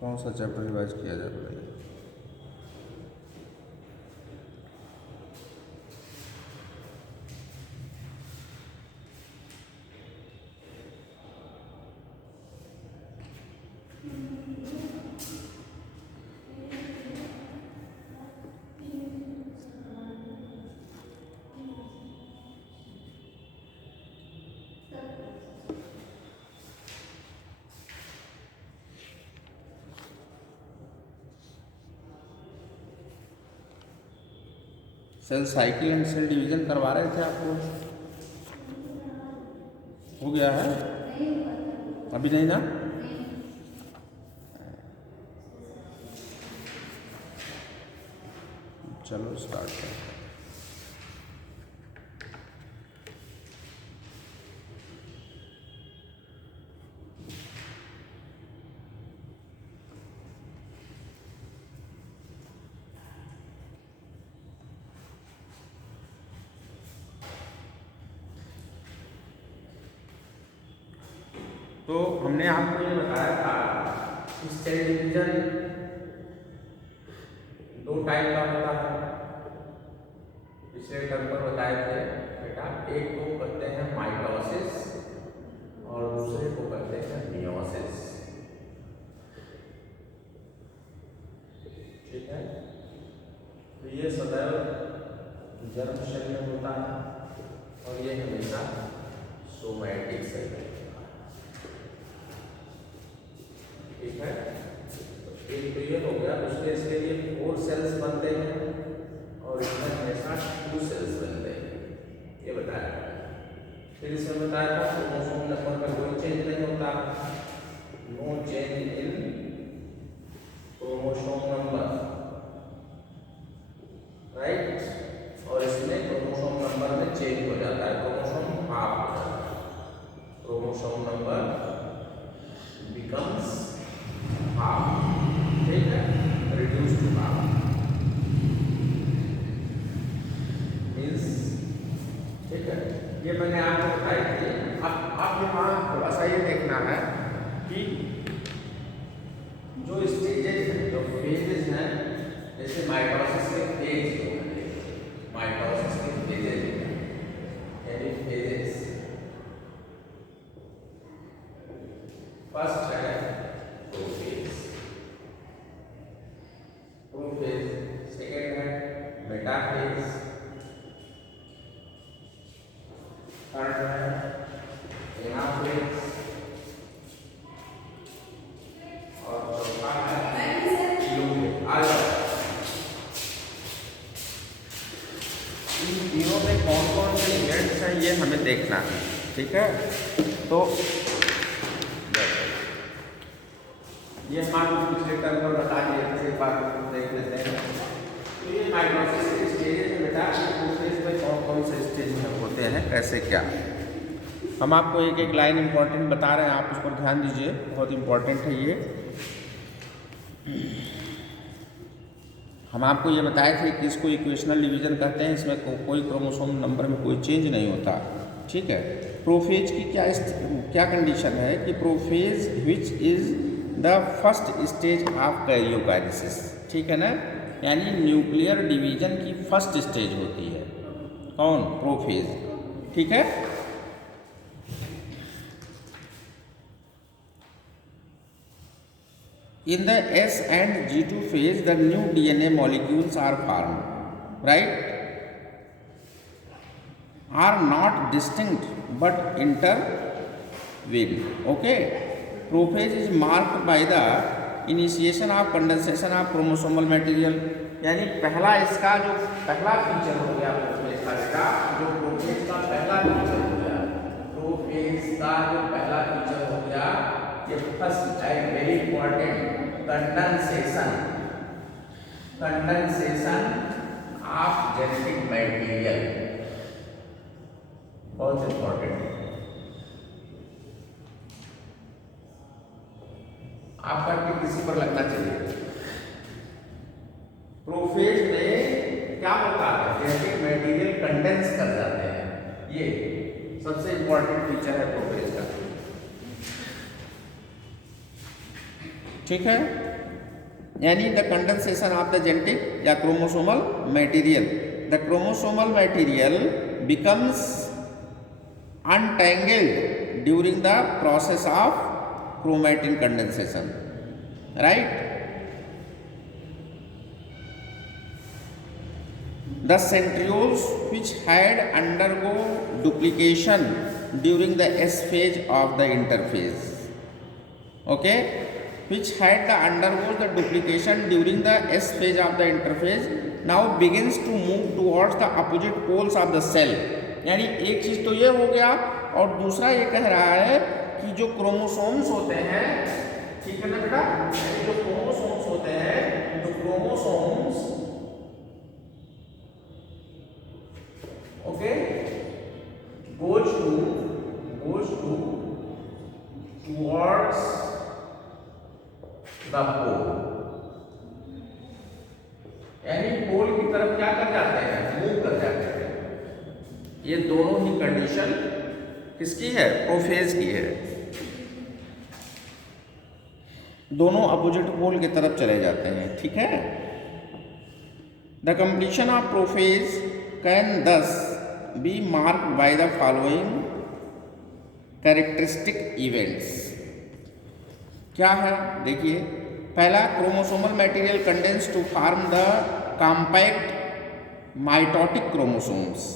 कौन सा chapter revise किया जा रहा है? Cell cycle and cell division करवा रहे थे आपको, हो गया है? अभी नहीं ना? चलो स्टार्ट करते हैं। तो हमने आपको ये बताया था कि सेल डिवीजन दो टाइप का होता है, पिछले टर्म पर बताए थे बेटा। एक को कहते हैं माइटोसिस और दूसरे को कहते हैं मियोसिस, ठीक है। तो ये सदैव जर्म सेल में होता है और ये हमेशा सोमैटिक सेल में, ठीक है। एक तो ये हो गया, दूसरे इसके लिए 4 सेल्स बनते हैं और इसमें हमेशा 2 सेल्स बनते हैं, ये बताया। फिर इसमें बताया था क्रोमोसोम नंबर में कोई चेंज नहीं होता, no change in chromosome number, right. और इसमें क्रोमोसोम नंबर में चेंज हो जाता है, क्रोमोसोम हाफ हो जाता है, क्रोमोसोम नंबर बिकम्स हाफ, ठीक है, रिड्यूस टू हाफ मीन्स, ठीक है। ये मैंने आपको बताई थी। अब यहाँ थोड़ा सा ये देखना है कि जो स्टेजेस हैं, जो फेजेस हैं, जैसे माइटोसिस के फेज जो है, माइटोसिस के फेजेस यानी फेजेस, फर्स्ट है प्रोफेज, सेकेंड है मेटाफेज, थर्ड है एनाफेज और चौथा है टेलोफेज। इन तीनों में कौन कौन से इवेंट्स हैं ये हमें देखना है, ठीक है। तो ये हमारे पिछले टर्म पर बता दिए थे, एक बार देख लेते हैं। तो ये माइटोसिस के स्टेज में बेटा, प्रोफेज में कौन कौन से स्टेज में होते हैं, कैसे क्या, हम आपको एक एक लाइन इंपॉर्टेंट बता रहे हैं, आप उस पर ध्यान दीजिए, बहुत इंपॉर्टेंट है ये। हम आपको ये बताए थे कि इसको इक्वेशनल डिवीजन कहते हैं, इसमें कोई क्रोमोसोम नंबर में कोई चेंज नहीं होता, ठीक है। प्रोफेज की क्या कंडीशन है कि prophase which is the first stage of karyokinesis, ठीक है ना, यानी न्यूक्लियर डिवीजन की फर्स्ट स्टेज होती है कौन, प्रोफेज, ठीक है। In the S and G2 phase, the new DNA molecules are formed, right? Are not distinct but interweave. Okay. Prophase is marked by the initiation of condensation of chromosomal material. यानी पहला इसका जो पहला feature हो गया prophase का, जो prophase का पहला फीचर हो गया, प्रोफेज का जो पहला फीचर हो गया, ये फर्स्ट है very important, condensation of genetic material, बहुत इंपॉर्टेंट है। आपका टिक किसी पर लगना चाहिए। प्रोफेज में क्या होता है, जेनेटिक मटेरियल कंडेंस कर जाते हैं, ये सबसे इंपॉर्टेंट फीचर है प्रोफेज का, ठीक है। यानी the condensation of the genetic या chromosomal material, the chromosomal material becomes untangled during the process of chromatin condensation, right. The centrioles which had undergo duplication during the S phase of the interphase, okay, which had the undergoes the duplication during the S phase of the interphase, now begins to move towards the opposite poles of the cell। यानी एक चीज तो ये हो गया, और दूसरा ये कह रहा है कि जो क्रोमोसोम्स होते हैं, ठीक है ना बेटा, जो क्रोमोसोम्स होते हैं, जो chromosomes okay goes to towards the pole, यानी पोल की तरफ क्या कर जाते हैं, मूव कर जाते हैं। ये दोनों ही कंडीशन किसकी है, प्रोफेज की है, दोनों अपोजिट पोल की तरफ चले जाते हैं, ठीक है। The completion of prophase can thus be marked by the following characteristic events। क्या है, देखिए, पहला, chromosomal material condense to form the compact mitotic chromosomes,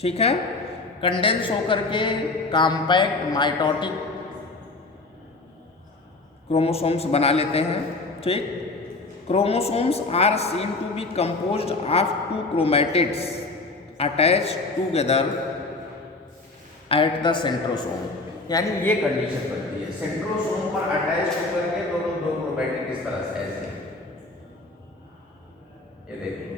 ठीक है, कंडेंस होकर के कॉम्पैक्ट माइटोटिक क्रोमोसोम्स बना लेते हैं, ठीक। Chromosomes are seen to be composed of two chromatids attached together at the centrosome, यानी ये कंडीशन बनती है, सेंट्रोसोम पर अटैच होकर के दोनों दो क्रोमैटिड इस तरह से ऐसे, ये देखिए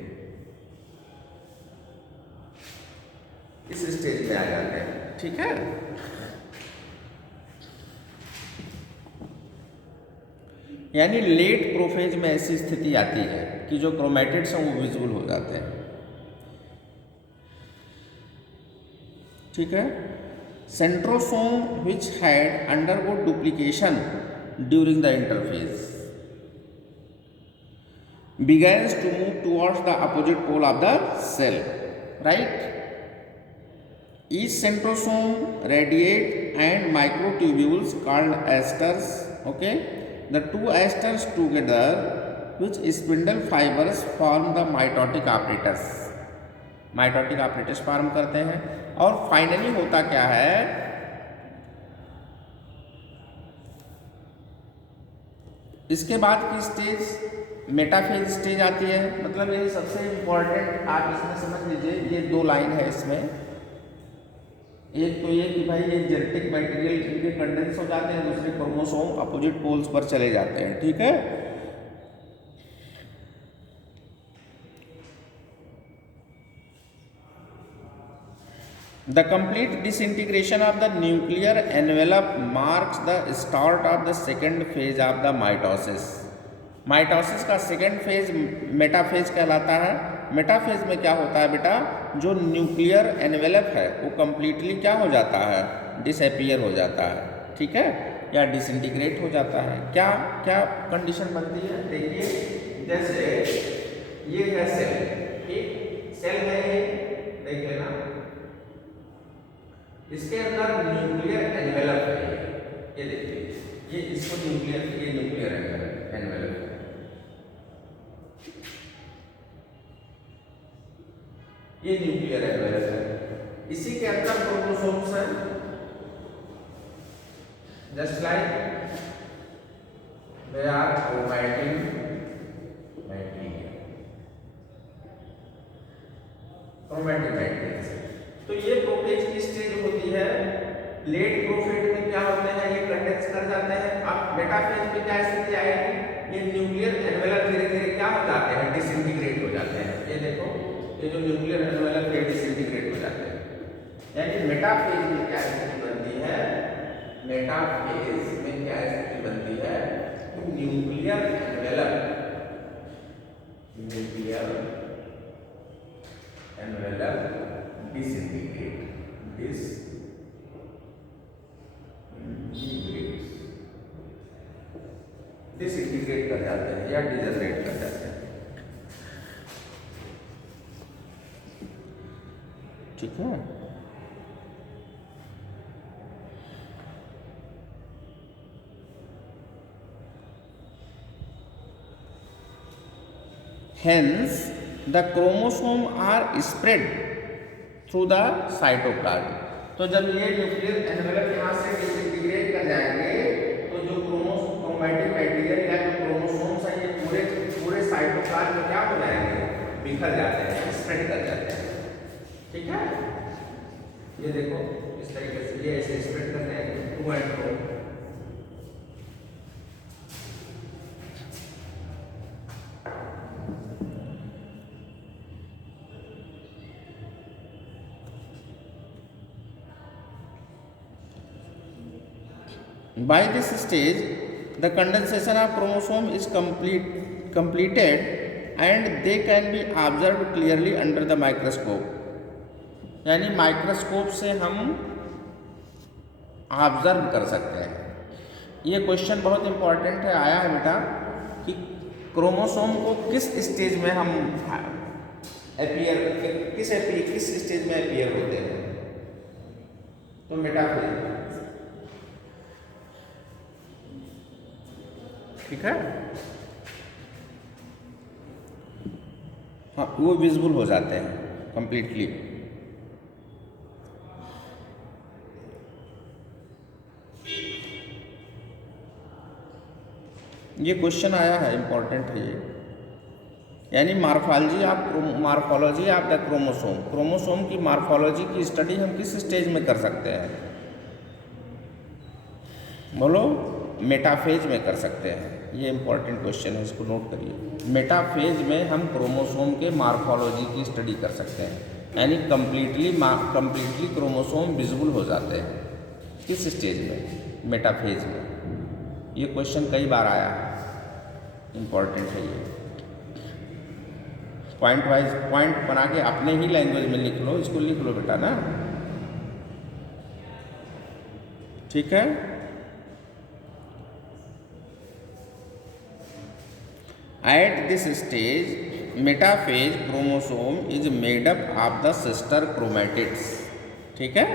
इस स्टेज में आ जाते हैं, ठीक है। यानी लेट प्रोफेज में ऐसी स्थिति आती है कि जो क्रोमैटिड्स हैं वो विजुअल हो जाते हैं, ठीक है। Centrosome which had undergo duplication during the interphase begins to move towards the opposite pole of the cell, right। Each centrosome radiate and microtubules called asters, okay। The two asters together which spindle fibers form the mitotic apparatus, mitotic apparatus form करते हैं। और finally होता क्या है, इसके बाद की stage metaphase stage आती है। मतलब ये सबसे इम्पोर्टेंट आप इसमें समझ लीजिए, ये दो लाइन है इसमें, एक तो ये कि भाई ये जेनेटिक मटेरियल इनके कंडेंस हो जाते हैं, दूसरे क्रोमोसोम अपोजिट पोल्स पर चले जाते हैं, ठीक है। The complete disintegration of the nuclear envelope marks the start of the second phase of the mitosis. Mitosis का सेकेंड फेज मेटाफेज कहलाता है। मेटाफेज में क्या होता है बेटा, जो न्यूक्लियर एनवेलप है वो कंप्लीटली क्या हो जाता है, डिसअपीयर हो जाता है, ठीक है, या डिसइंटीग्रेट हो जाता है। क्या क्या कंडीशन बनती है, देखिए, जैसे ये है सेल, एक सेल है ये, देख लेना, इसके अंदर न्यूक्लियर एनवेलप है, ये देखिए, ये इसको न्यूक्लियर एनवेलप है, ये न्यूक्लियर एनवेलप है। इसी के अंदर क्रोमोसोम्स हैं, just like they are chromatin matrix. तो ये प्रोफेज की स्टेज होती है। लेट प्रोफेज में क्या होते हैं, ये कंडेंस कर जाते हैं। अब मेटाफेज में क्या स्थिति आएगी, ये न्यूक्लियर एनवेलप धीरे धीरे क्या हो जाते हैं, डिसइंटीग्रेट हो जाते हैं। ये देखो, ये जो न्यूक्लियर एनवेलप है डिसइंटीग्रेट हो जाते हैं। यानी मेटाफेज में क्या स्थिति बनती है, मेटाफेज में क्या स्थिति बनती है, न्यूक्लियर एनवेलप डिसइंटीग्रेट डिसइंटीग्रेट कर जाते हैं या डिजनरेट कर जाते हैं। ठीक है। Hence, the chromosome are spread through the cytoplasm. तो जब ये न्यूक्लियर एनवेलप यहाँ से डिसइंटीग्रेट कर जाएंगे तो जो क्रोमैटिक मटेरियल या जो क्रोमोसोम्स है ये पूरे पूरे साइटोप्लाज्म में क्या हो जाएंगे, बिखर जाते हैं, स्प्रेड कर जाते हैं। ठीक है, ये देखो इस तरीके से ये ऐसे स्प्रेड कर जाएंगे to and fro. By this stage, the condensation of chromosome is completed and they can be observed clearly under the microscope. यानी माइक्रोस्कोप से हम ऑब्जर्व कर सकते हैं। ये क्वेश्चन बहुत इंपॉर्टेंट है, आया है बेटा कि क्रोमोसोम को किस स्टेज में हम किस स्टेज में अपीयर होते हैं, तो मेटाफेज। ठीक है, हाँ वो विजिबल हो जाते हैं कंप्लीटली। ये क्वेश्चन आया है, इंपॉर्टेंट है ये। यानी morphology of the chromosome, chromosome की मार्फोलॉजी की स्टडी हम किस स्टेज में कर सकते हैं, बोलो, मेटाफेज में कर सकते हैं। ये इंपॉर्टेंट क्वेश्चन है, इसको नोट करिए। मेटाफेज में हम क्रोमोसोम के मार्फोलॉजी की स्टडी कर सकते हैं, यानी कंप्लीटली क्रोमोसोम विजिबल हो जाते हैं। किस स्टेज में, मेटाफेज में। ये क्वेश्चन कई बार आया है, इंपॉर्टेंट है ये। पॉइंट वाइज पॉइंट बना के अपने ही लैंग्वेज में लिख लो, इसको लिख लो बेटा ना। ठीक है, at this stage metaphase chromosome is made up of the sister chromatids। ठीक है,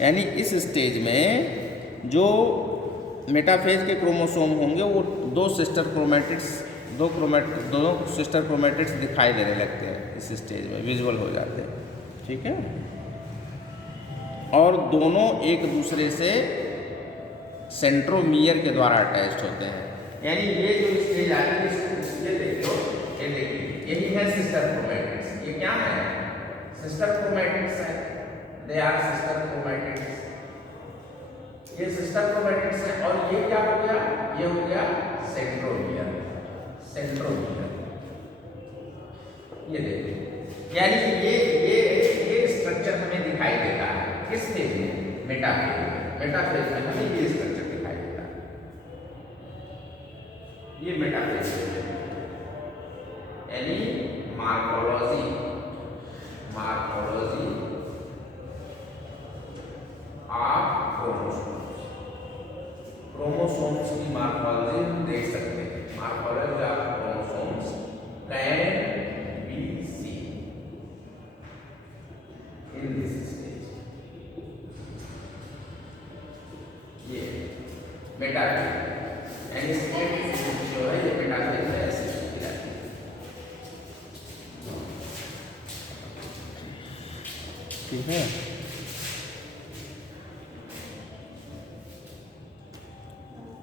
यानी इस स्टेज में जो मेटाफेज के क्रोमोसोम होंगे वो दोनों सिस्टर क्रोमैटिड्स दिखाई देने लगते हैं, इस स्टेज में विजुअल हो जाते हैं। ठीक है, और दोनों एक दूसरे से सेंट्रोमियर के द्वारा अटैच्ड होते हैं। यानी ये जो स्टेज आ रही है, ये देख लो, ये देखिए, यही है सिस्टर क्रोमैटिड्स। ये क्या है, सिस्टर क्रोमैटिड्स है, दे आर सिस्टर क्रोमैटिड्स। ये सिस्टर क्रोमैटिड्स है, और ये क्या हो गया, ये हो गया सेंट्रोमियर। ये देखिए, यानी ये स्ट्रक्चर हमें दिखाई देता है किस स्टेज में, मेटाफेज में हमें ये स्ट्रक्चर दिखाई देता है। ये मेटाफेज यानी मार्फोलॉजी ऑफ क्रोमोसोम्स की मार्फोलॉजी हम देख सकते हैं। Morphology of chromosomes can be seen in this stage. ये मेटाफेज यानी स्टेज जो है, ये मेटाफेज है, ऐसे ठीक है।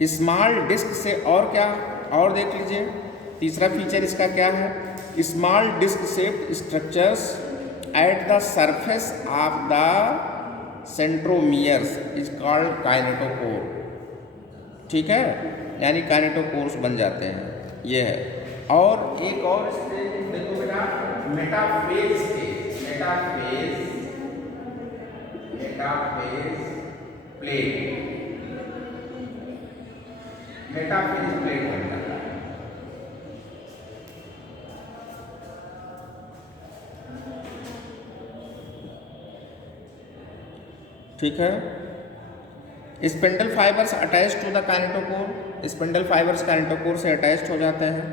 स्मॉल डिस्क से और क्या, और देख लीजिए तीसरा फीचर इसका क्या है, small disc shaped structures at the surface of the centromeres is called kinetochore. ठीक है, यानी काइनेटोकोर्स बन जाते हैं, ये है। और एक और स्टेज देखो बेटा, metaphase stage, metaphase plate, metaphase plate बन जाता है। ठीक है, spindle fibres attach to the kinetochore spindle fibres kinetochore से अटैच्ड हो जाते हैं,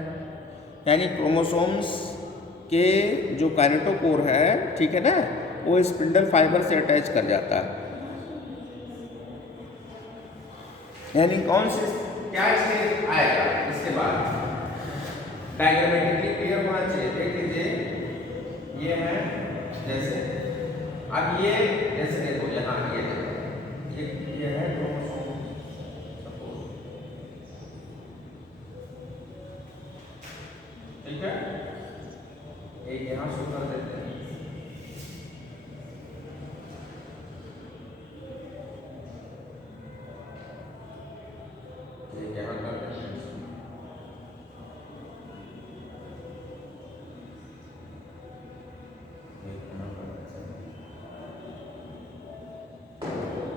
यानी क्रोमोसोम्स के जो काइनेटोकोर है, ठीक है ना, वो स्पिंडल फाइबर से अटैच कर जाता है। यानी कौन से क्या इसके आएगा इसके बाद डायग्रामेटिकली क्लियर होना चाहिए। देख लीजिए ये है जैसे, अब ये जैसे देखो यहाँ ये है क्रोमोसोम, ठीक है, एक यहाँ शुरू कर देते हैं। यहाँ कर देते हैं।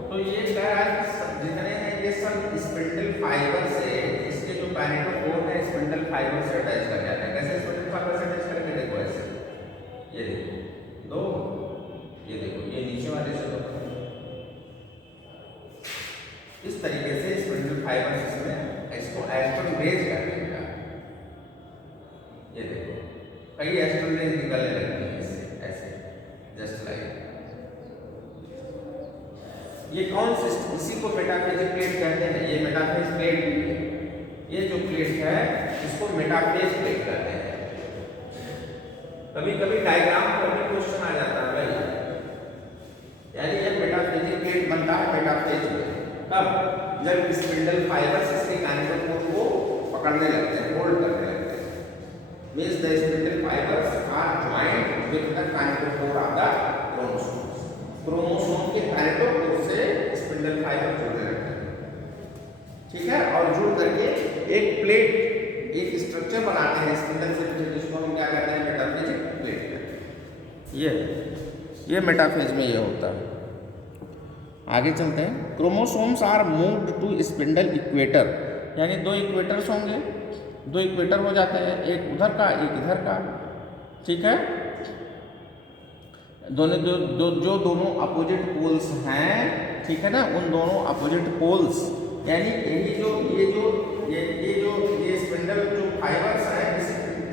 तो ये कह रहा है कि जितने हैं ये सब स्पिंडल फाइबर से, इसके जो काइनेटोकोर है स्पिंडल फाइबर से अटैच कर जाते हैं। कैसे स्पिंडल फाइबर से अटैच करेंगे? देखो ऐसे, ये देखो दो, ये देखो ये नीचे वाले से दो, इस तरीके से स्पिंडल फाइबर इसमें इसको एस्ट्रल रेज कर देगा। ये देखो कई एस्ट्रल रेज निकलने लगती है इससे, ऐसे जस्ट लाइक। ये कौन सी, इसी को मेटाफेज प्लेट कहते हैं। ये मेटाफेज प्लेट, ये जो प्लेट है इसको मेटाफेज प्लेट कहते हैं। कभी कभी डायग्राम पर भी क्वेश्चन आ जाता है भाई, यानी ये मेटाफेजिक प्लेट बनता है मेटाफेज में कब, जब स्पिंडल फाइबर्स इसके काइनेटोकोर को पकड़ने लगते हैं, होल्ड करने लगते हैं। Means the spindle fibres are joint with the kinetochore of the chromosome. Chromosome के काइनेटोकोर से स्पिंडल फाइबर जुड़ने लगते हैं, ठीक है, और जुड़ करके एक प्लेट, एक स्ट्रक्चर बनाते हैं स्पिंडल से, जिसको हम क्या कहते हैं? Metaphasic plate. ये मेटाफेज में ये होता है। आगे चलते हैं। Chromosomes are moved to spindle equator, यानी दो इक्वेटर्स होंगे, दो इक्वेटर हो जाते हैं, एक उधर का एक इधर का, ठीक है। दोनों जो दोनों अपोजिट पोल्स हैं, ठीक है ना, उन दोनों अपोजिट पोल्स, यानी ये स्पिंडल जो फाइबर्स हैं, इस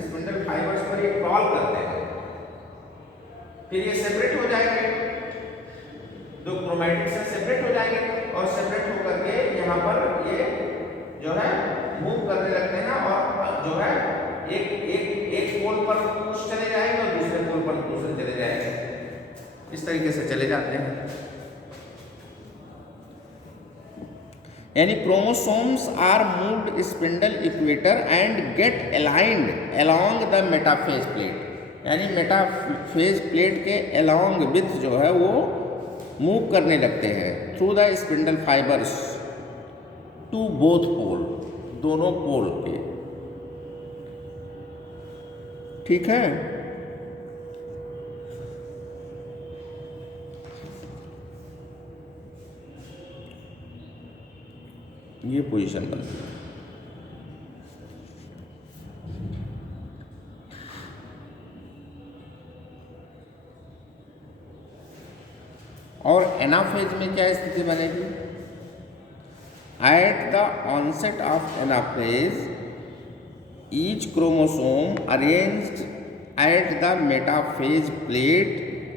स्पिंडल फाइबर्स पर ये क्रॉल करते हैं, फिर ये सेपरेट हो जाएंगे, दो क्रोमैटिड से सेपरेट हो जाएंगे, और सेपरेट होकर के यहाँ पर ये जो है मूव करने लगते हैं, और जो है एक पोल पर कुछ चले जाएंगे और दूसरे पोल पर दूसरे चले जाएंगे, इस तरीके से चले जाते हैं। यानी chromosomes are moved spindle equator and get aligned along the metaphase plate, यानी मेटाफेज प्लेट के अलोंग विथ जो है वो मूव करने लगते हैं through the spindle fibres to both pole, दोनों पोल के, ठीक है। ये पोजीशन बनती है। और एनाफेज में क्या स्थिति बनेगी? At the onset of anaphase each chromosome arranged at the metaphase plate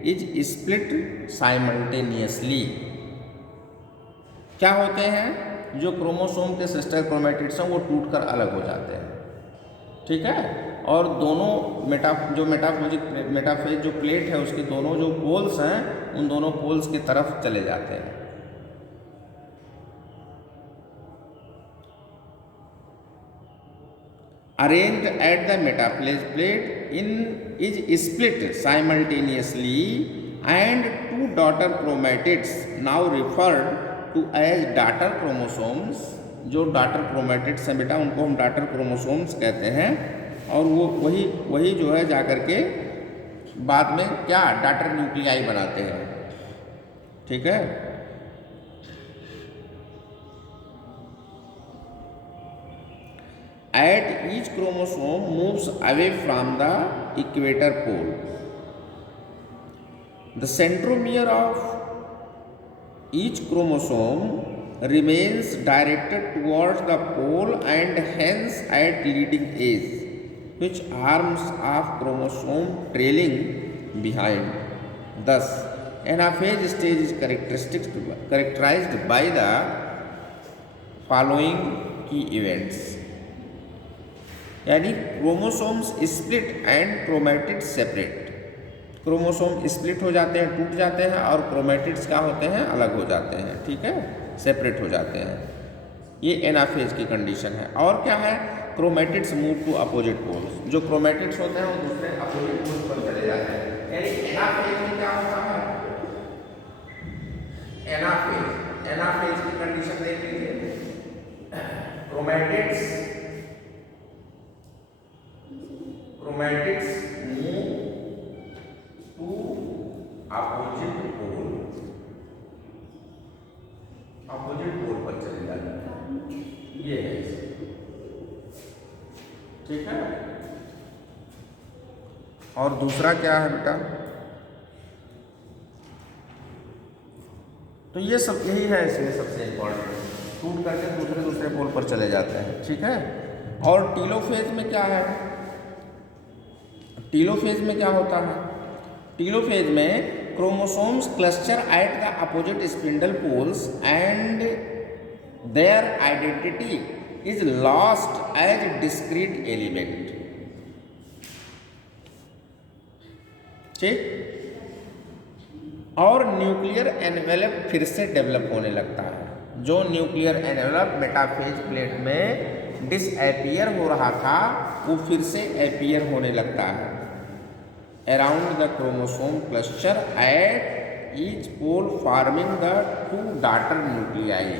is split simultaneously. क्या होते हैं? जो क्रोमोसोम के सिस्टर क्रोमैटिड्स हैं वो टूटकर अलग हो जाते हैं, ठीक है, और दोनों मेटाफेज जो प्लेट है उसके दोनों जो पोल्स हैं उन दोनों पोल्स की तरफ चले जाते हैं। Arranged at the metaphase plate is split simultaneously and two daughter chromatids now referred to as daughter chromosomes. जो डॉटर क्रोमैटिड्स हैं बेटा उनको हम डॉटर क्रोमोसोम्स कहते हैं, और वो वही जो है जाकर के बाद में क्या डॉटर न्यूक्लियाई बनाते हैं, ठीक है। At each chromosome moves away from the equator pole. The centromere of each chromosome remains directed towards the pole and hence at leading edge, which arms of chromosome trailing behind. Thus, anaphase stage is characterized by the following key events. यानी chromosomes split and chromatids separate. Chromosome split हो जाते हैं, टूट जाते हैं, और chromatids क्या होते हैं, अलग हो जाते हैं, ठीक है, सेपरेट हो जाते हैं। ये एनाफेज की कंडीशन है। और क्या है, chromatids move to opposite poles. जो क्रोमैटिड्स होते हैं वो दूसरे अपोजिट पोल्स पर चले जाते हैं। यानी एनाफेज में क्या होता है, एनाफेज की कंडीशन देख लीजिए। Chromatids move to opposite pole पर चले जाते हैं। ये है, ठीक है। और दूसरा क्या है बेटा, तो ये सब यही है इसमें सबसे इम्पोर्टेंट, टूट करके दूसरे पोल पर चले जाते हैं, ठीक है। और टीलोफेज में क्या है, टीलोफेज में क्या होता है, टीलोफेज में chromosomes cluster at the opposite spindle poles and their identity is lost as discrete element, ठीक। और न्यूक्लियर एनवेलप फिर से डेवलप होने लगता है। जो न्यूक्लियर एनवेलप मेटाफेज प्लेट में डिसअपीयर हो रहा था वो फिर से अपीयर होने लगता है around the chromosome cluster at each pole forming the 2 daughter nuclei,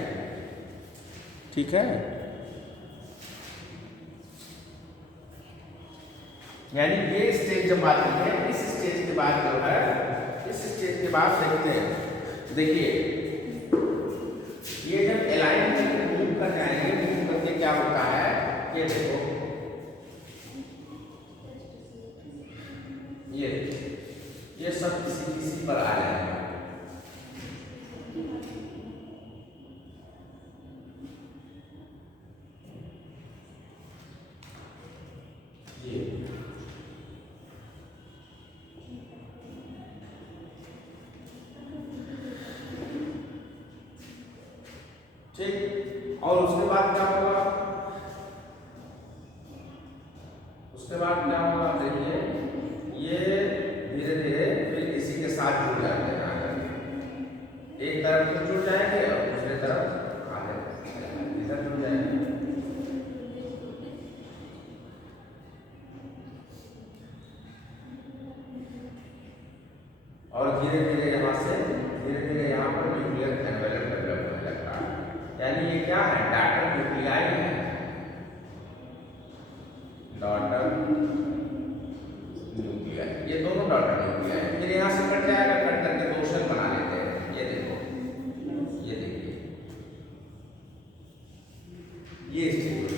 ठीक है। यानी ये स्टेज जब आती है, इस स्टेज के बाद जो है, इस स्टेज के बाद देखते हैं, देखिए ये जब एलाइन करके मूव कर जाएंगे, मूव करके क्या होता है, ये देखो, ये सब किसी पर आ जाएगा। ठीक। और उसके बाद क्या होगा, उसके बाद क्या होगा, देखिए ये धीरे धीरे फिर इसी के साथ जुड़ जाते हैं, एक तरफ तो जुड़ जाएंगे और दूसरे तरफ आगे इधर जुड़ जाएंगे। और धीरे धीरे यहाँ से धीरे धीरे यहाँ पर न्यूक्लियर एनवेलप डेवलप होने लगता है। यानी ये क्या है, डॉटर न्यूक्लियाई है, डॉटर न्यूक्लियाई, ये दोनों डॉटर न्यूक्लियाई। फिर यहाँ से कट जाएगा, कट करके 2 शेल बना लेते हैं। ये देखो, ये देखिए, ये स्टेज,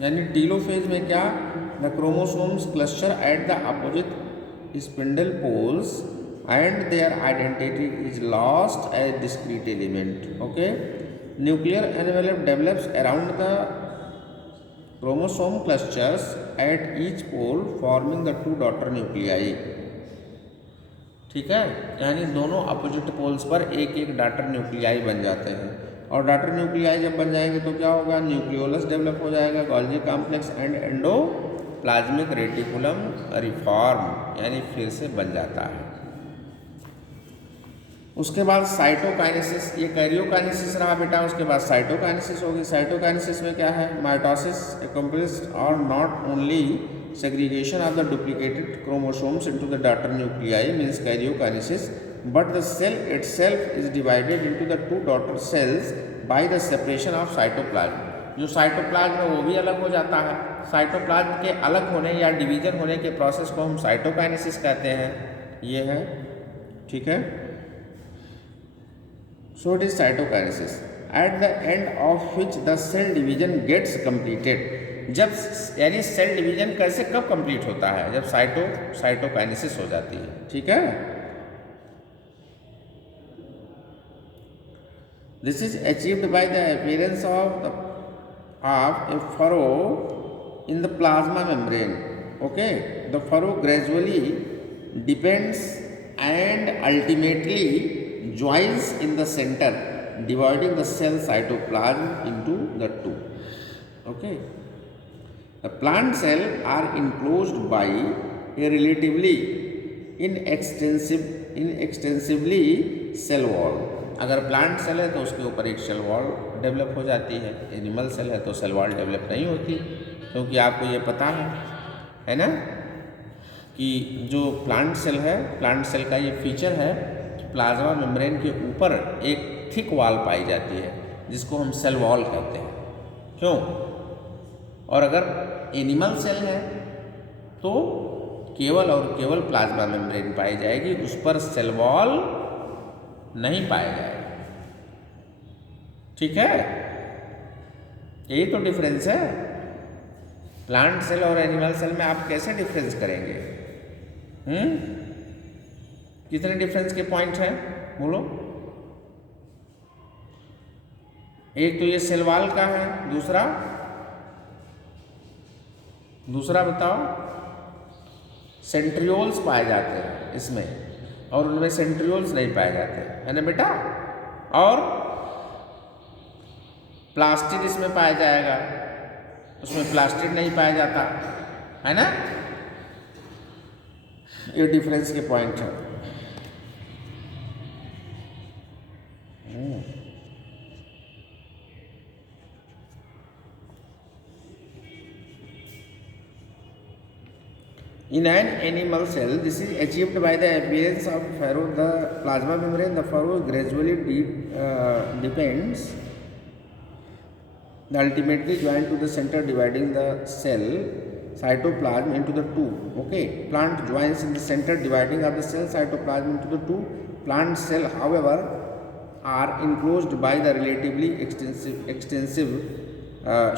यानी टीलोफेज में क्या, the chromosomes cluster at the opposite spindle poles and their identity is lost as discrete element, okay. Nuclear envelope develops around the chromosome clusters at each pole forming the 2 daughter nuclei, ठीक है। यानी दोनों opposite poles पर एक एक daughter nuclei बन जाते हैं। और डॉटर न्यूक्लियाई जब बन जाएंगे तो क्या होगा, न्यूक्लियोलस डेवलप हो जाएगा, Golgi complex and endoplasmic reticulum reform, यानी फिर से बन जाता है। उसके बाद साइटोकाइनेसिस, ये कैरियोकाइनेसिस रहा बेटा, उसके बाद साइटोकाइनेसिस होगी। साइटोकाइनेसिस में क्या है, माइटोसिस accomplished और not only segregation of the duplicated chromosomes into the daughter nuclei means karyokinesis, but the cell itself is divided into the 2 daughter cells by the separation of cytoplasm। जो cytoplasm है वो भी अलग हो जाता है। Cytoplasm के अलग होने या डिवीजन होने के प्रोसेस को हम साइटोकाइनेसिस कहते हैं, ये है, ठीक है। So it is cytokinesis, at the end of which the cell division gets completed जब यानी सेल डिवीजन कैसे कब कंप्लीट होता है, जब साइटोकाइनेसिस हो जाती है, ठीक है। This is achieved by the appearance of A furrow in the plasma membrane. Okay, the furrow gradually depends and ultimately joins in the center, dividing the cell cytoplasm into the two. Okay, the plant cell are enclosed by a relatively inextensively cell wall. अगर plant cell है तो उसके ऊपर एक cell wall develop हो जाती है, animal cell है तो सेल वॉल डेवलप नहीं होती, क्योंकि आपको ये पता है ना कि जो प्लांट सेल है, प्लांट सेल का ये फीचर है कि प्लाज्मा मेम्ब्रेन के ऊपर एक थिक वॉल पाई जाती है जिसको हम सेल वॉल कहते हैं। क्यों? और अगर एनिमल सेल है तो केवल और केवल प्लाज्मा मेम्ब्रेन पाई जाएगी, उस पर सेल वॉल नहीं पाया जाएगा, ठीक है। यही तो डिफरेंस है। प्लांट सेल और एनिमल सेल में आप कैसे डिफरेंस करेंगे? कितने डिफरेंस के पॉइंट हैं बोलो? एक तो ये सेल वॉल का है, दूसरा बताओ, सेंट्रियोल्स पाए जाते हैं इसमें और उनमें सेंट्रियोल्स नहीं पाए जाते, है ना बेटा। और प्लास्टिड इसमें पाया जाएगा, उसमें प्लास्टिड नहीं पाया जाता, है ना। ये डिफरेंस के पॉइंट है। In an animal cell, this is achieved by the appearance of furrow, the plasma membrane. The furrow gradually depends, ultimately joined to the center, dividing the cell cytoplasm into the two. Okay, plant joins in the center, dividing of the cell cytoplasm into the two. Plant cell, however, are enclosed by the relatively extensive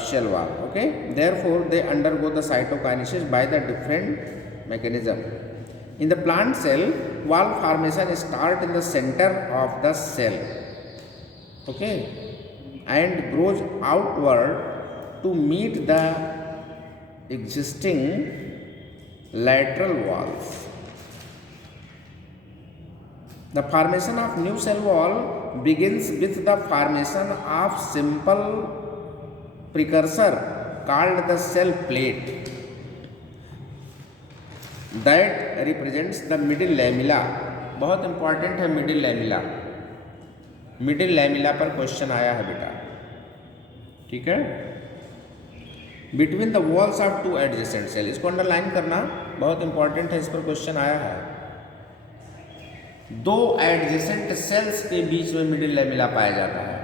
shell wall. Okay, therefore they undergo the cytokinesis by the different mechanism. In the plant cell, wall formation starts in the center of the cell, okay, and grows outward to meet the existing lateral walls. The formation of new cell wall begins with the formation of simple precursor called the cell plate that represents the middle lamella. बहुत important है middle lamella. Middle lamella पर question आया है बेटा, ठीक है। Between the walls of two adjacent cell, इसको underline करना बहुत इंपॉर्टेंट है, इस पर क्वेश्चन आया है। दो एडजेसेंट सेल्स के बीच में मिडिल लैमिला पाया जाता है,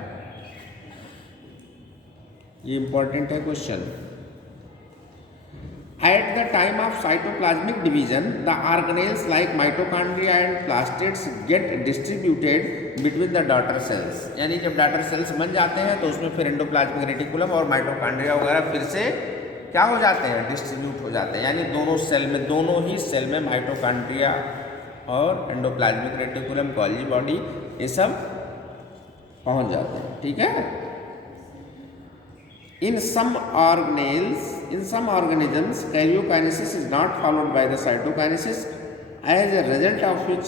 ये इंपॉर्टेंट है question. At the time of cytoplasmic division, the organelles like mitochondria and plastids get distributed between the daughter cells. यानी जब daughter cells बन जाते हैं तो उसमें फिर एंडोप्लाज्मिक रेटिकुलम और माइटोकॉन्ड्रिया वगैरह फिर से क्या हो जाते हैं, डिस्ट्रीब्यूट हो जाते हैं। यानी दोनों ही सेल में माइटोकॉन्ड्रिया और एंडोप्लाज्मिक रेटिकुलम, गोल्गी बॉडी, ये सब पहुंच जाते हैं, ठीक है। In some organisms, karyokinesis is not followed by the cytokinesis, as a result of which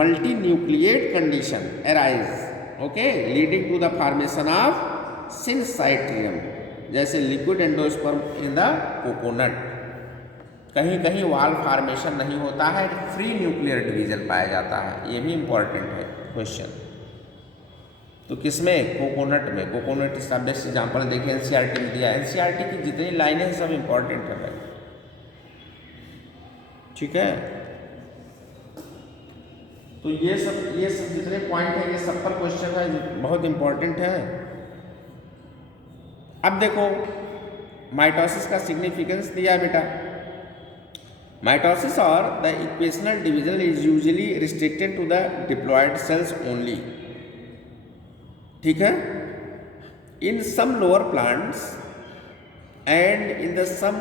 multinucleate condition arise, okay, leading to the formation of syncytium, जैसे liquid endosperm in the coconut। कहीं कहीं वाल फॉर्मेशन नहीं होता है, free nuclear division पाया जाता है, ये भी इंपॉर्टेंट है क्वेश्चन। तो किसमें? कोकोनट में। कोकोनट इसका बेस्ट एग्जाम्पल देखिए, एनसीईआरटी में दिया। एनसीईआरटी की जितनी लाइनें हैं सब इंपॉर्टेंट है भाई, ठीक है। तो ये सब जितने पॉइंट हैं ये सब पर क्वेश्चन है, बहुत इंपॉर्टेंट है। अब देखो माइटोसिस का सिग्निफिकेंस दिया है बेटा। माइटोसिस और the equational division is usually restricted to the diploid cells only, ठीक है। In some lower plants and in the some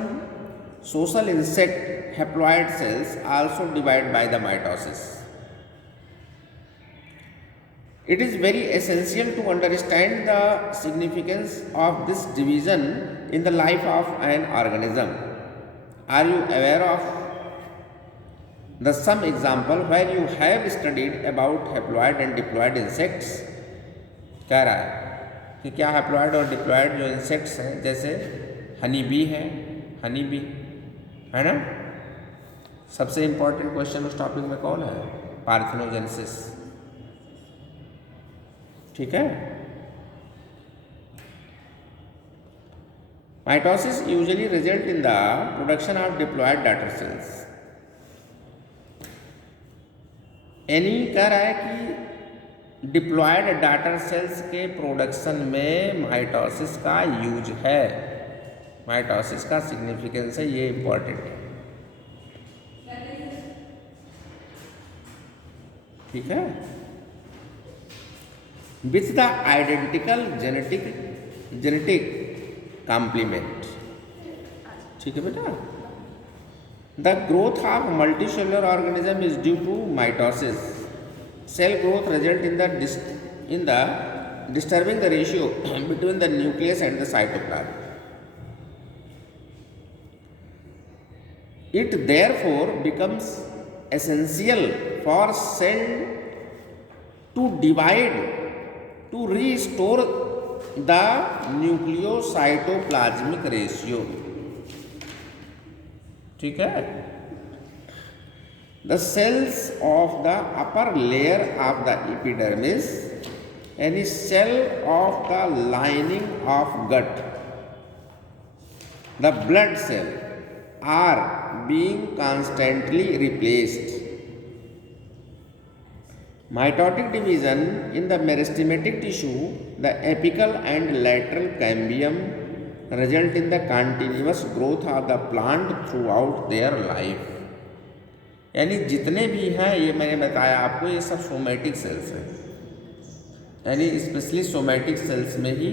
social insect haploid cells also divide by the mitosis. It is very essential to understand the significance of this division in the life of an organism. Are you aware of the some example where you have studied about haploid and diploid insects? कह रहा है कि क्या haploid और diploid जो insects हैं, जैसे honey bee है, हनी बी है ना, सबसे इंपॉर्टेंट क्वेश्चन उस टॉपिक में कौन है? पार्थेनोजेनेसिस, ठीक है। Mitosis usually result in the production of diploid daughter cells. एनी कह रहा है कि डिप्लॉयड डॉटर सेल्स के प्रोडक्शन में माइटोसिस का यूज है, माइटोसिस का सिग्निफिकेंस है, ये इंपॉर्टेंट है, ठीक है। With the identical genetic complement, ठीक है बेटा। The growth of multicellular organism is due to mitosis. Cell growth result in the disturbing the ratio between the nucleus and the cytoplasm. It therefore becomes essential for cell to divide to restore the nucleocytoplasmic ratio, ठीक है। The cells of the upper layer of the epidermis and cell of the lining of gut, the blood cell, are being constantly replaced. Mitotic division in the meristematic tissue, the apical and lateral cambium, result in the continuous growth of the plant throughout their life. यानी जितने भी हैं, ये मैंने बताया आपको, ये सब सोमैटिक सेल्स हैं, यानी स्पेशली सोमैटिक सेल्स में ही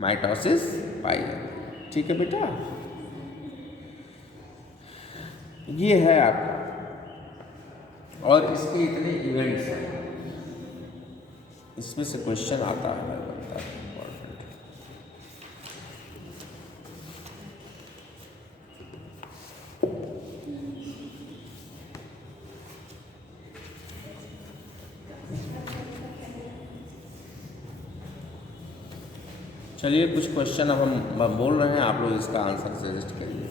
माइटोसिस पाई जाती है, ठीक है बेटा। ये है आपका, और इसके इतने इवेंट्स हैं, इसमें से क्वेश्चन आता है, बनता है इम्पॉर्टेंट। चलिए कुछ क्वेश्चन अब हम बोल रहे हैं, आप लोग इसका आंसर सजेस्ट करिए।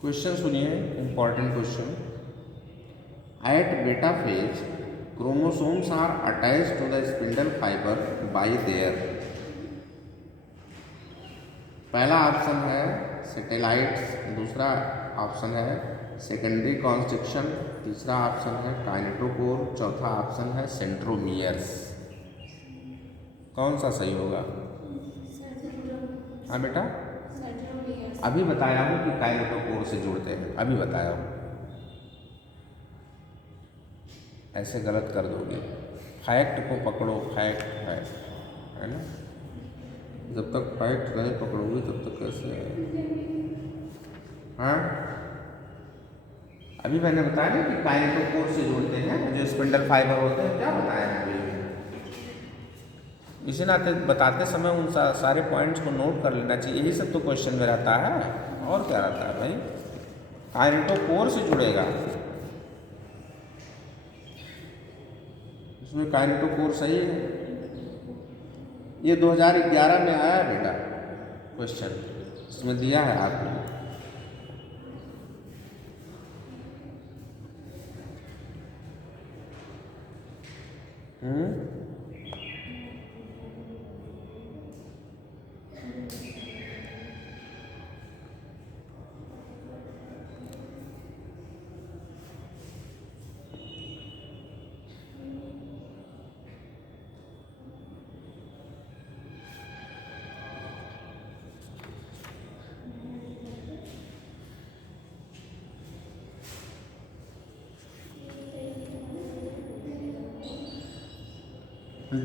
क्वेश्चन सुनिए, इंपॉर्टेंट क्वेश्चन। एट बेटा phase chromosomes are attach to the spindle fibre by their. पहला ऑप्शन है सैटेलाइट्स, दूसरा ऑप्शन है सेकेंडरी कॉन्स्ट्रिक्शन, तीसरा ऑप्शन है काइनेटोकोर, चौथा ऑप्शन है सेंट्रोमियर्स। कौन सा सही होगा? हाँ बेटा, अभी बताया हूँ कि काइनेटोकोर से जुड़ते हैं, अभी बताया हूँ। ऐसे गलत कर दोगे। फैक्ट को पकड़ो, फैक्ट फैक्ट, है ना। जब तक फैक्ट नहीं पकड़ोगे तब तक कैसे है। हाँ, अभी मैंने बताया ना कि काइनेटोकोर से जोड़ते हैं जो स्पिंडल फाइबर होते हैं, क्या बताया है अभी। इसे नाते बताते समय उन सारे पॉइंट्स को नोट कर लेना चाहिए। यही सब तो क्वेश्चन में रहता है, और क्या रहता है भाई। काइनेटोकोर से जुड़ेगा, इसमें काइनेटोकोर सही है। ये 2011 में आया बेटा क्वेश्चन, इसमें दिया है आपने।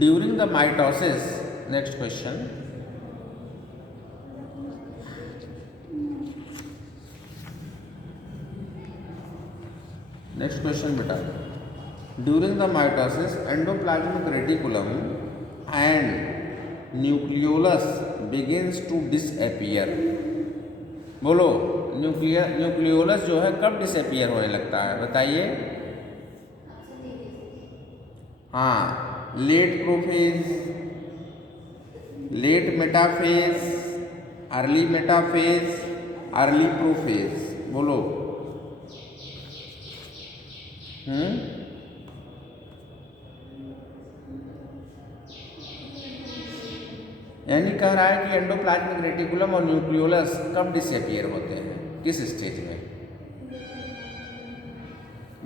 During the mitosis, next question. Next question beta. During the mitosis, endoplasmic reticulum and nucleolus begins to disappear. बोलो, न्यूक्लियोलस जो है कब डिसअपियर होने लगता है, बताइए। हाँ, late prophase, late metaphase, early metaphase, early prophase, बोलो। यानी कह रहा है कि एंडोप्लाज्मिक रेटिकुलम और न्यूक्लियोलस कब डिसअपियर होते हैं, किस स्टेज में,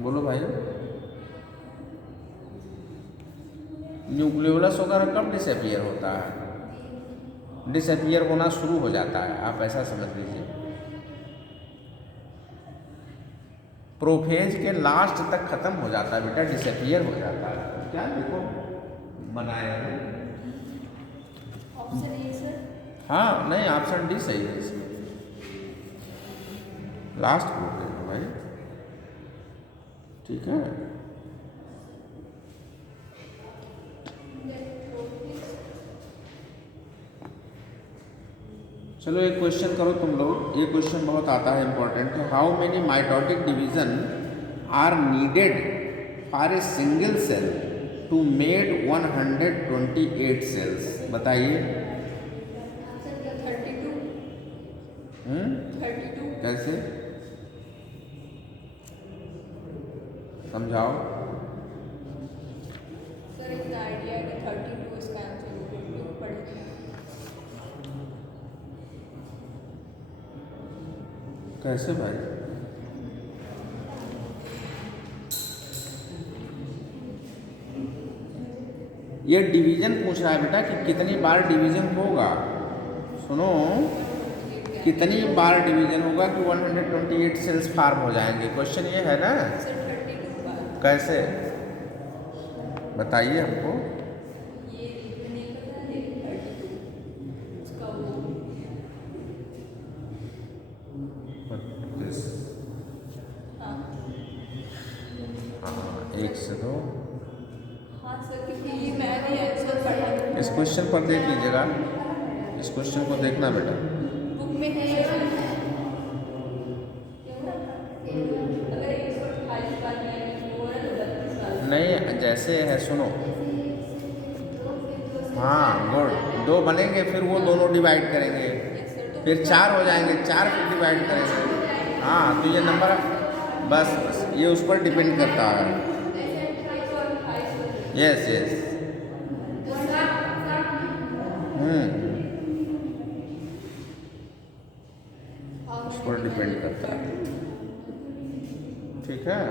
बोलो भाई। न्यूक्लियोलस वगैरह कब डिसअपियर होता है, डिसअपियर होना शुरू हो जाता है, आप ऐसा समझ लीजिए। प्रोफेज के लास्ट तक खत्म हो जाता है बेटा, डिसअपियर हो जाता है। क्या देखो बनाया है, ऑप्शन ए सर। हाँ नहीं, ऑप्शन डी सही है इसमें, लास्ट प्रोफेज है भाई, ठीक है। चलो एक क्वेश्चन करो तुम लोग, ये क्वेश्चन बहुत आता है, इंपॉर्टेंट है। How many mitotic division are needed for a single cell to made 128 cells, बताइए। 32। कैसे, समझाओ। सर इतना आइडिया है कि 32 इसका आंसर पड़ेगा। कैसे भाई, ये डिवीजन पूछ रहा है बेटा कि कितनी बार डिवीजन होगा। सुनो, कितनी बार डिवीजन होगा कि 128 सेल्स फार्म हो जाएंगे, क्वेश्चन ये है ना। सर 32 बार। कैसे, बताइए हमको। ये नहीं पता है, 32 उसका वो। हाँ हाँ, 1 से 2। हाँ सर, क्योंकि ये मैंने आंसर पढ़ा था। इस क्वेश्चन पर देख लीजिएगा, इस क्वेश्चन को देखना बेटा। बुक में है अगर 128 बार वो है तो 32 बार। नहीं, जैसे है सुनो, हाँ गुड, 2 बनेंगे फिर वो दोनों डिवाइड करेंगे, फिर 4 हो जाएंगे, 4 फिर डिवाइड करेंगे। हाँ तो ये नंबर बस ये उस पर डिपेंड करता है। यस यस, उस पर डिपेंड करता है, ठीक है।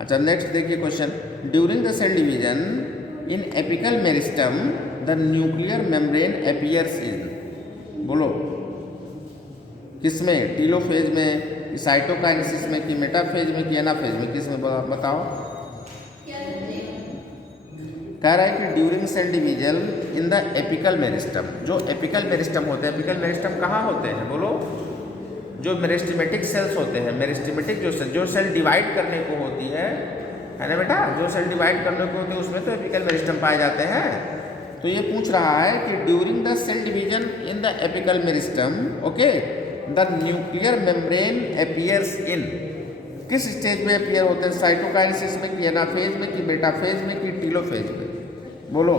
अच्छा नेक्स्ट देखिए question. During the cell division in apical meristem the nuclear membrane appears in, बोलो किसमें, टीलोफेज में, साइटोकाइनेसिस में, कि मेटाफेज में, कि एनाफेज में, किस में, बताओ। कह रहा है कि during cell division in the apical meristem, जो एपिकल मेरिस्टम होते हैं, एपिकल मेरिस्टम कहाँ होते हैं बोलो, जो मेरिस्टेमेटिक सेल्स होते हैं, मेरिस्टेमेटिक जो सेल डिवाइड करने को होती है ना बेटा, जो सेल डिवाइड करने को होती है उसमें तो एपिकल मेरिस्टम पाए जाते हैं। तो ये पूछ रहा है कि during the cell division in the apical meristem, okay, the nuclear membrane appears in, किस स्टेज में अपीयर होते हैं, साइटोकाइनेसिस में कि एनाफेज में कि मेटाफेज में कि टीलोफेज में, बोलो।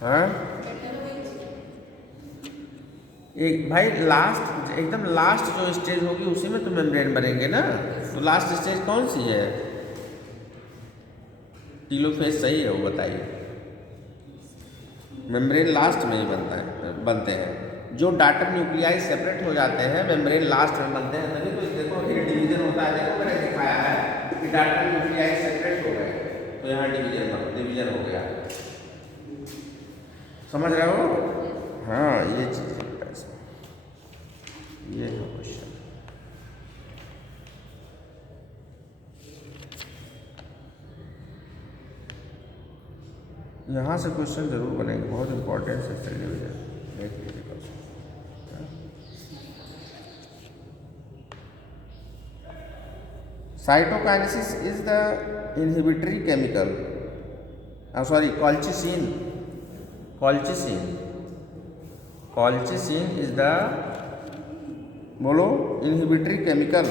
हाँ एक भाई लास्ट, एकदम लास्ट जो स्टेज होगी उसी में तो मेम्ब्रेन बनेंगे ना, तो लास्ट स्टेज कौन सी है, टीलोफेज सही है वो बताइए। मेम्ब्रेन लास्ट में ही बनते हैं, जो डाटर न्यूक्लियाई सेपरेट हो जाते हैं मेम्ब्रेन लास्ट में बनते हैं, तभी तो देखो ये डिवीजन होता है, देखो मैंने दिखाया है कि डाटर न्यूक्लियाई सेपरेट हो गए तो यहाँ डिवीजन हो गया, समझ रहे हो। हाँ ये चीज़ है, ये है क्वेश्चन। यहाँ से क्वेश्चन जरूर बनेंगे, बहुत इंपॉर्टेंट है सेल डिवीजन, देख लीजिएगा। Cytokinesis is the inhibitory chemical, sorry colchicine, colchicine is the, बोलो, इनहिबिटरी केमिकल,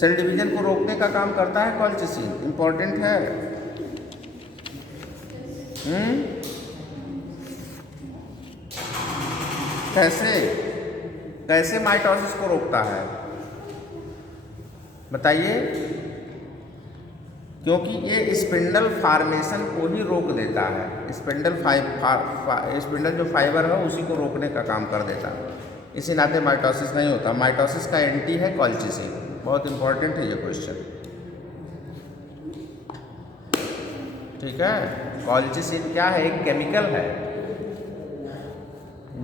सेल डिवीजन को रोकने का काम करता है कॉल्चिसिन, इंपॉर्टेंट है। कैसे माइटोसिस को रोकता है बताइए, क्योंकि ये स्पिंडल फॉर्मेशन को ही रोक देता है, स्पिंडल जो फाइबर है उसी को रोकने का काम कर देता है, इसी नाते माइटोसिस नहीं होता। माइटोसिस का एंटी है कॉल्चिसिन, बहुत इंपॉर्टेंट है ये क्वेश्चन, ठीक है। कॉल्चिसिन क्या है, एक केमिकल है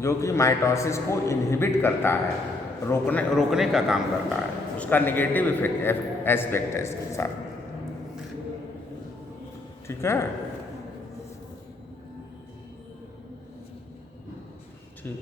जो कि माइटोसिस को इनहिबिट करता है, रोकने का काम करता है, उसका नेगेटिव इफेक्ट एस्पेक्ट है इसके साथ, ठीक है। ठीक।